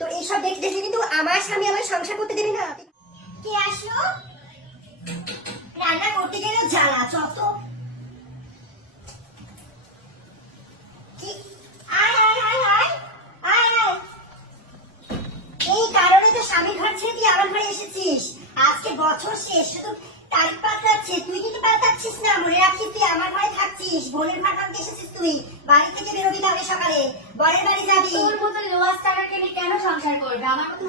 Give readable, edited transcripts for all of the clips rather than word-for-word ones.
তো এইসব দেখে দেখে কিন্তু আমার স্বামী আমার সংসার করতে দেবে না। কে আসলো? রান্না করতে গেলেও জ্বালা যত। কি? আয় আয় আয় আয় আয় আয়। এই কারণে তো স্বামীর ঘর ছেড়ে তুই আমার ঘরে এসেছিস। আজকে বছর শেষ, শুধু তারিখ পাল্টাচ্ছে, তুই কিন্তু পাল্টাচ্ছিস না। মনে রাখিস তুই আমার ঘরে থাকছিস, বোনের ভাত আনতে এসেছিস তুই। বাড়ি থেকে বেরোবি তাহলে সকালে, বরের বাড়ি যাবি। তোর মতো লোয়াস টাকাকে নিয়ে কেন সংসার করবে? আমার মতো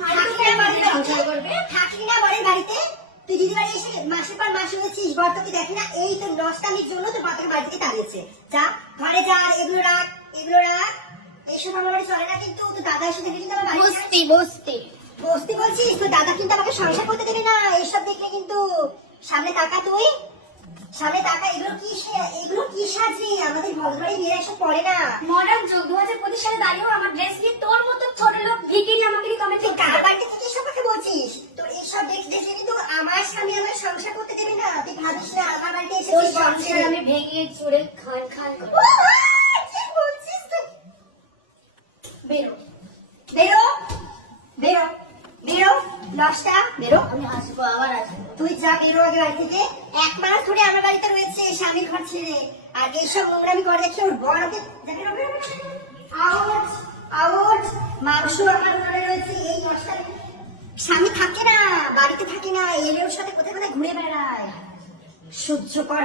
সংসার করবে? থাকলি না বরের বাড়িতে? তুই দিদি বাড়ি এসে মাসের পর মাস হয়েছিস, বর তোকে দেখে না। এই তো নষ্টামির জন্য তোর বাপের বাড়ি থেকে তাড়িয়েছে। যা ঘরে যা, এগুলো রাখ এগুলো রাখ। এইসব আমার বাড়ি চলে না কিন্তু। তোর দাদা এসে দেখে কিন্তু আমার বাড়ি বস্তি বস্তি বস্তি বলছিস? তোর দাদা কিন্তু আমাকে সংসার করতে দেবে না এইসব দেখলে কিন্তু। সামনে তাকা তুই, সামনে তাকা। এগুলো কি সাজি? আমাদের ভদ্রবাড়ি মেয়েরা এসব পরে না। মডার্ন যুগ 2025 সালে দাঁড়িয়েও আমার ড্রেস নিয়ে তোর মতো ছোট লোক ভিকিরি আমাকে নিয়ে কমেন্ট তুই করছে। কার বাড়িতে থেকে এসব কথা বলছিস? তোর এইসব দেখলে কিন্তু আমার স্বামী আমার সংসার করতে দেবে না। তুই ভাবিস না আমার বাড়িতে তোর এসেছিস সংসার আমি ভেঙে চুরে খান খান করব। ও মা, কি বলছিস তুই? বেরো বেরো বেরো বেরো, নষ্টা বেরো। আমি আসবো, আবার আসবো। তুই যা, বেরো আগে বাড়ি থেকে। এক মাস ধরে আমার বাড়িতে রয়েছে স্বামীর ঘর ছেড়ে, আর এইসব নোংরামি করে দেখি ওর বড় আউট আউট। মাংস আমার ঘরে রয়েছে, এই নষ্টা। স্বামী থাকে না, বাড়িতে থাকে না, এলেও সাথে কোথায় কোথায় ঘুরে বেড়ায়। সহ্য কর।